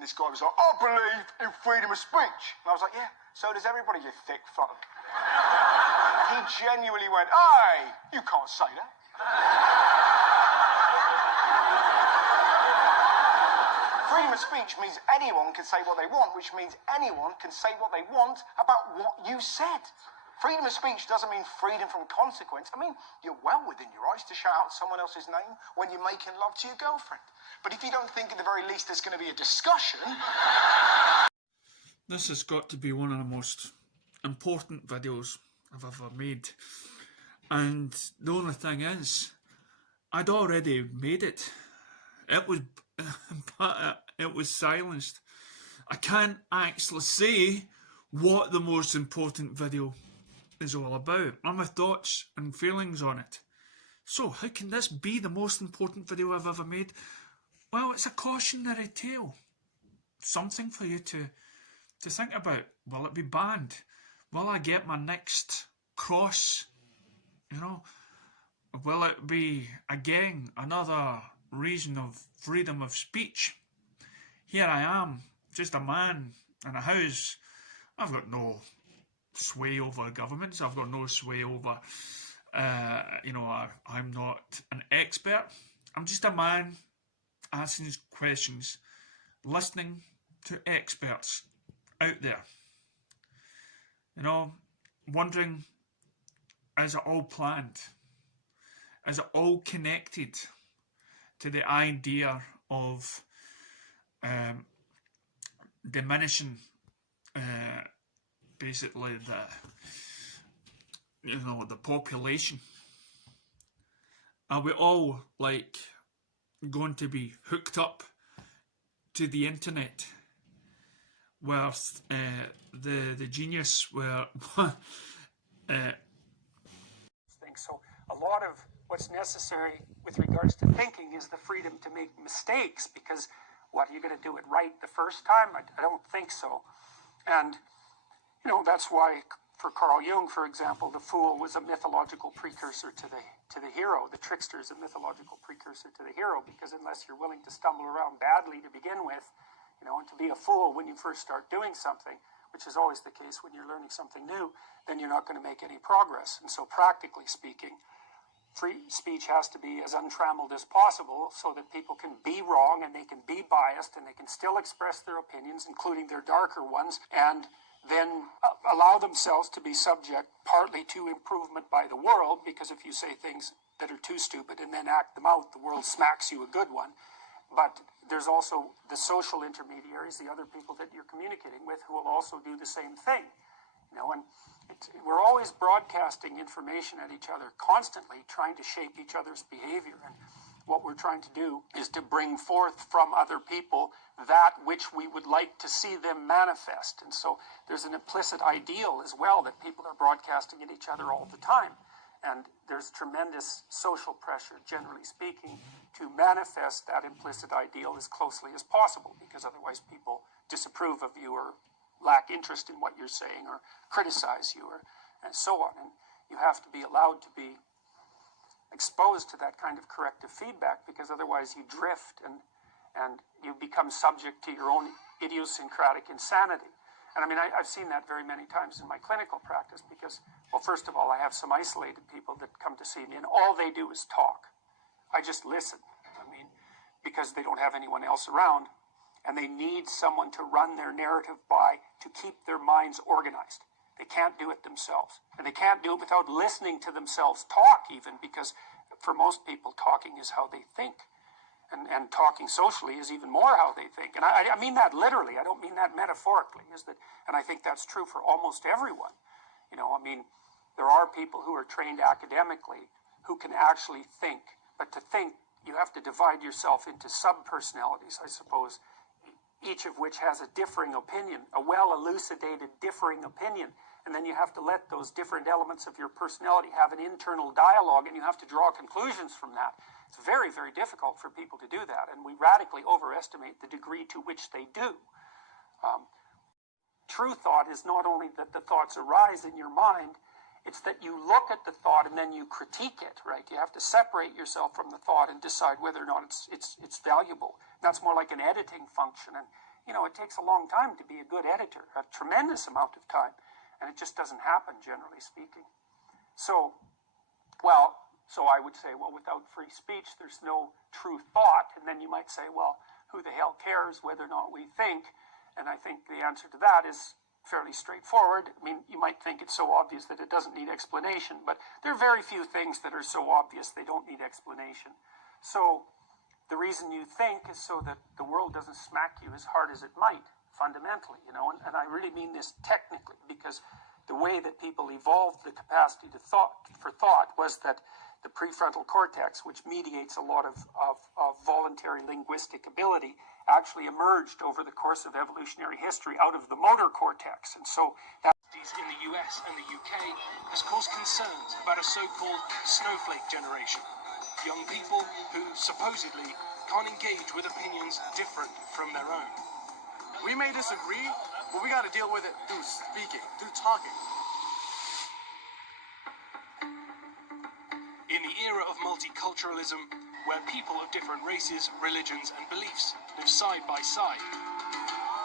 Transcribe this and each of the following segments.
And this guy was like, I believe in freedom of speech. And I was like, yeah, so does everybody, you thick fuck. He genuinely went, hey, you can't say that. Freedom of speech means anyone can say what they want, which means anyone can say what they want about what you said. Freedom of speech doesn't mean freedom from consequence. I mean, you're well within your rights to shout out someone else's name when you're making love to your girlfriend. But if you don't think at the very least there's going to be a discussion... This has got to be one of the most important videos I've ever made. And the only thing is, I'd already made it. It was silenced. I can't actually say what the most important video is all about, or my thoughts and feelings on it. So how can this be the most important video I've ever made? Well, it's a cautionary tale. Something for you to think about. Will it be banned? Will I get my next cross? You know? Will it be, again, another reason of freedom of speech? Here I am, just a man in a house. I've got no sway over governments. I've got no sway over, I'm not an expert. I'm just a man asking questions, listening to experts out there. You know, wondering, is it all planned? Is it all connected to the idea of diminishing basically the population? Are we all like going to be hooked up to the internet where the genius where so a lot of what's necessary with regards to thinking is the freedom to make mistakes, because what, are you going to do it right the first time? I don't think so. And that's why for Carl Jung, for example, the fool was a mythological precursor to the hero. The trickster is a mythological precursor to the hero, because unless you're willing to stumble around badly to begin with, and to be a fool when you first start doing something, which is always the case when you're learning something new, then you're not going to make any progress. And so practically speaking, free speech has to be as untrammeled as possible so that people can be wrong and they can be biased and they can still express their opinions, including their darker ones, and then allow themselves to be subject partly to improvement by the world, because if you say things that are too stupid and then act them out, the world smacks you a good one. But there's also the social intermediaries, the other people that you're communicating with, who will also do the same thing. And we're always broadcasting information at each other, constantly trying to shape each other's behavior. And what we're trying to do is to bring forth from other people that which we would like to see them manifest. And so there's an implicit ideal as well that people are broadcasting at each other all the time. And there's tremendous social pressure, generally speaking, to manifest that implicit ideal as closely as possible, because otherwise people disapprove of you or lack interest in what you're saying or criticize you and so on. And you have to be allowed to be exposed to that kind of corrective feedback, because otherwise you drift and you become subject to your own idiosyncratic insanity. And I mean, I've seen that very many times in my clinical practice, because, well, first of all, I have some isolated people that come to see me and all they do is talk. I just listen. I mean, because they don't have anyone else around and they need someone to run their narrative by to keep their minds organized. They can't do it themselves. And they can't do it without listening to themselves talk even, because for most people, talking is how they think. And talking socially is even more how they think. And I mean that literally. I don't mean that metaphorically. And I think that's true for almost everyone. I mean, there are people who are trained academically who can actually think. But to think, you have to divide yourself into sub-personalities, I suppose, each of which has a differing opinion, a well-elucidated differing opinion. And then you have to let those different elements of your personality have an internal dialogue, and you have to draw conclusions from that. It's very, very difficult for people to do that, and we radically overestimate the degree to which they do. True thought is not only that the thoughts arise in your mind, it's that you look at the thought and then you critique it, right? You have to separate yourself from the thought and decide whether or not it's valuable. And that's more like an editing function. you know, it takes a long time to be a good editor, a tremendous amount of time, and it just doesn't happen, generally speaking. So I would say, well, without free speech, there's no true thought, and then you might say, well, who the hell cares whether or not we think? And I think the answer to that is fairly straightforward. I mean, you might think it's so obvious that it doesn't need explanation, but there are very few things that are so obvious they don't need explanation. So the reason you think is so that the world doesn't smack you as hard as it might, fundamentally, you know, and I really mean this technically, because the way that people evolved the capacity to for thought was that the prefrontal cortex, which mediates a lot of voluntary linguistic ability, actually emerged over the course of evolutionary history out of the motor cortex. And so that in the US and the UK has caused concerns about a so-called snowflake generation. Young people who supposedly can't engage with opinions different from their own. We may disagree, but we got to deal with it through speaking, through talking. In the era of multiculturalism, where people of different races, religions, and beliefs live side by side,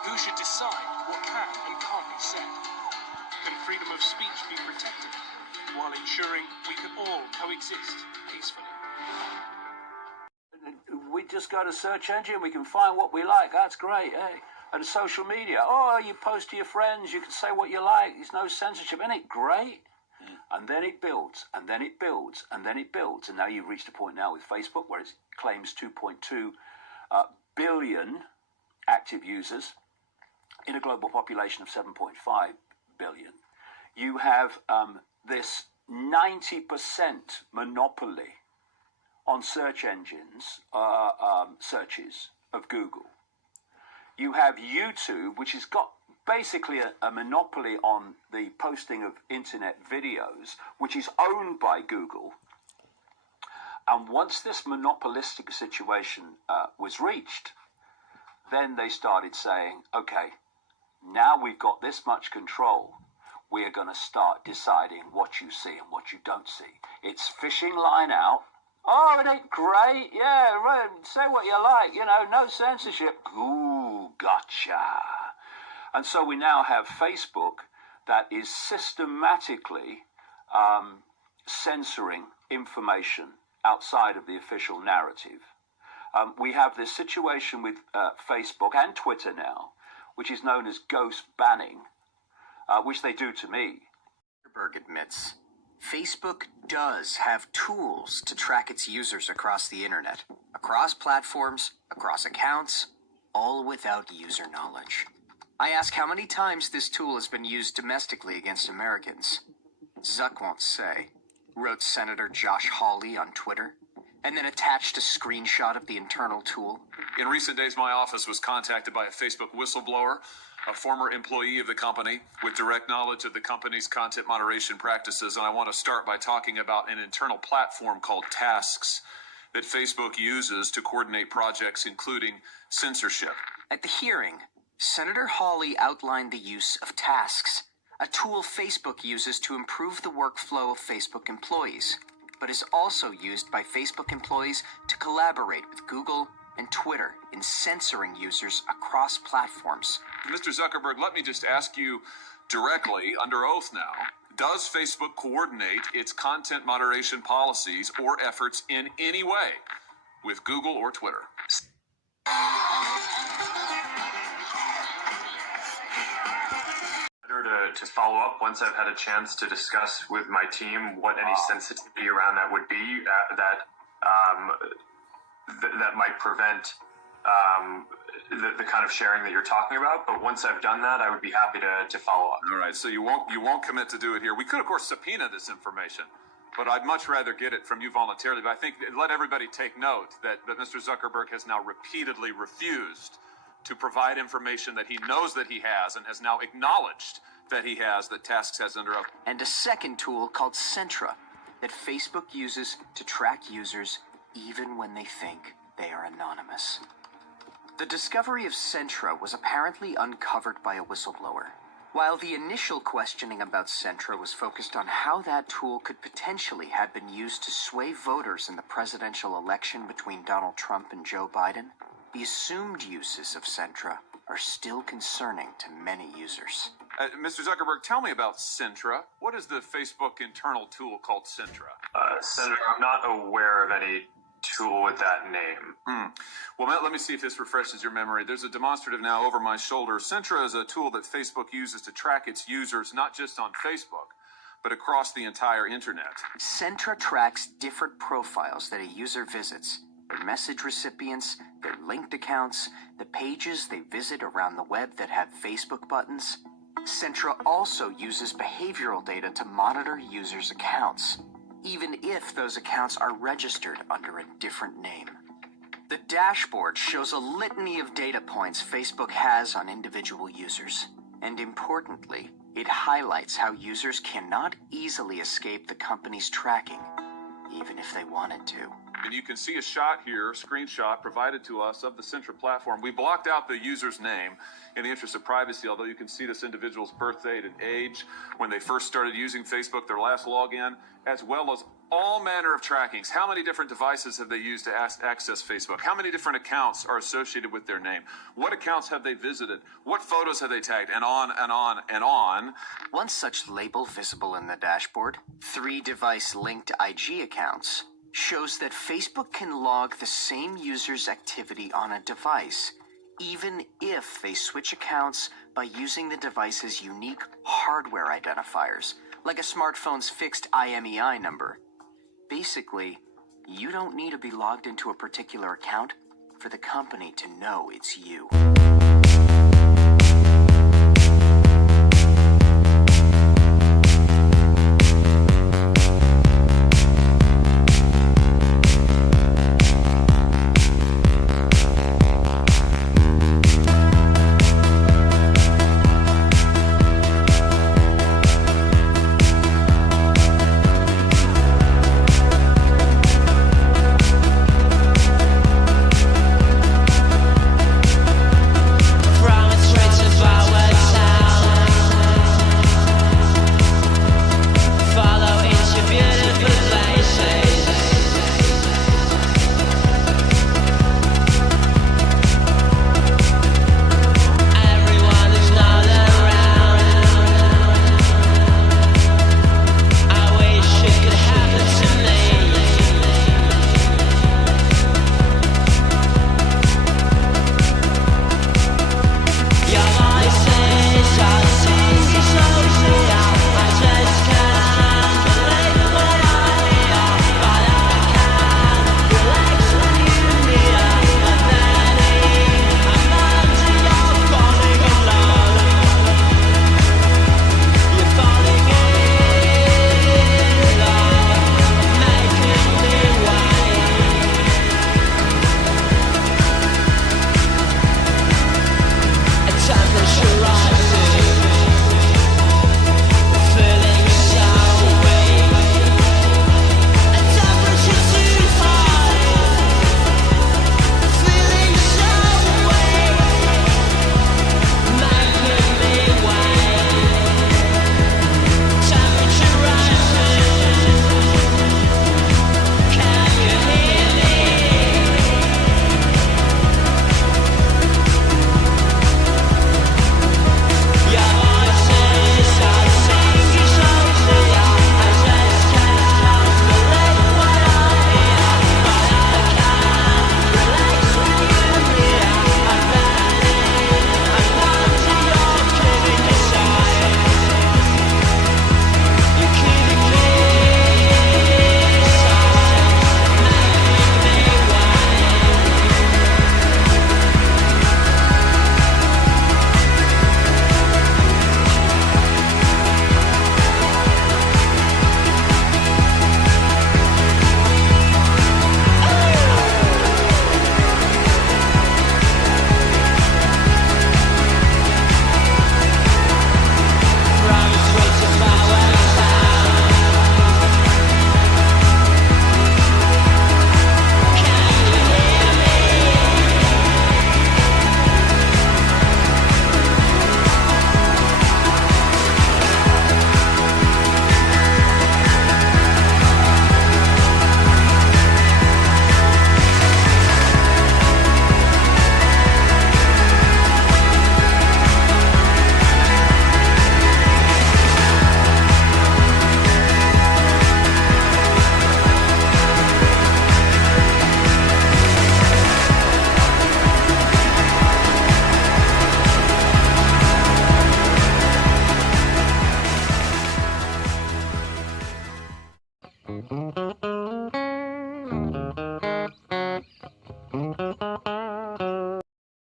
who should decide what can and can't be said? Can freedom of speech be protected while ensuring we can all coexist peacefully? We just got a search engine, we can find what we like. That's great, eh? And social media, oh, you post to your friends, you can say what you like, there's no censorship. Isn't it great? And then it builds, and then it builds, and then it builds. And now you've reached a point now with Facebook where it claims 2.2 billion active users in a global population of 7.5 billion. You have this 90% monopoly on search engines, searches of Google. You have YouTube, which has got basically a monopoly on the posting of internet videos, which is owned by Google. And once this monopolistic situation was reached, then they started saying, okay, now we've got this much control, we're going to start deciding what you see and what you don't see. It's fishing line out. Oh, it ain't great. Yeah, right. Say what you like. You know, no censorship. Ooh, gotcha. And so we now have Facebook that is systematically censoring information outside of the official narrative. We have this situation with Facebook and Twitter now, which is known as ghost banning, which they do to me. Zuckerberg admits Facebook does have tools to track its users across the internet, across platforms, across accounts, all without user knowledge. I ask how many times this tool has been used domestically against Americans. Zuck won't say, wrote Senator Josh Hawley on Twitter, and then attached a screenshot of the internal tool. In recent days, my office was contacted by a Facebook whistleblower, a former employee of the company with direct knowledge of the company's content moderation practices. And I want to start by talking about an internal platform called Tasks that Facebook uses to coordinate projects, including censorship. At the hearing, Senator Hawley outlined the use of Tasks, a tool Facebook uses to improve the workflow of Facebook employees, but is also used by Facebook employees to collaborate with Google and Twitter in censoring users across platforms. Mr. Zuckerberg, let me just ask you directly, under oath now, does Facebook coordinate its content moderation policies or efforts in any way with Google or Twitter? To follow up, once I've had a chance to discuss with my team what any sensitivity around that would be, that might prevent the kind of sharing that you're talking about. But once I've done that, I would be happy to follow up. All right, so you won't commit to do it here. We could, of course, subpoena this information, but I'd much rather get it from you voluntarily. But I think let everybody take note that Mr. Zuckerberg has now repeatedly refused to provide information that he knows that he has and has now acknowledged that he has, that Tasks has under oath. And a second tool called Centra that Facebook uses to track users even when they think they are anonymous. The discovery of Centra was apparently uncovered by a whistleblower. While the initial questioning about Centra was focused on how that tool could potentially have been used to sway voters in the presidential election between Donald Trump and Joe Biden, the assumed uses of Centra are still concerning to many users. Mr. Zuckerberg, tell me about Centra. What is the Facebook internal tool called Centra? Senator, I'm not aware of any tool with that name. Well, Matt, let me see if this refreshes your memory. There's a demonstrative now over my shoulder. Centra is a tool that Facebook uses to track its users, not just on Facebook, but across the entire internet. Centra tracks different profiles that a user visits, their message recipients, their linked accounts, the pages they visit around the web that have Facebook buttons. Centra also uses behavioral data to monitor users' accounts, even if those accounts are registered under a different name. The dashboard shows a litany of data points Facebook has on individual users, and importantly, it highlights how users cannot easily escape the company's tracking, even if they wanted to. And you can see a shot here, screenshot provided to us of the Centra platform. We blocked out the user's name in the interest of privacy, although you can see this individual's birth date and age, when they first started using Facebook, their last login, as well as all manner of trackings. How many different devices have they used to access Facebook? How many different accounts are associated with their name? What accounts have they visited? What photos have they tagged? And on and on and on. One such label visible in the dashboard, 3 device-linked IG accounts, shows that Facebook can log the same user's activity on a device, even if they switch accounts by using the device's unique hardware identifiers, like a smartphone's fixed IMEI number. Basically, you don't need to be logged into a particular account for the company to know it's you.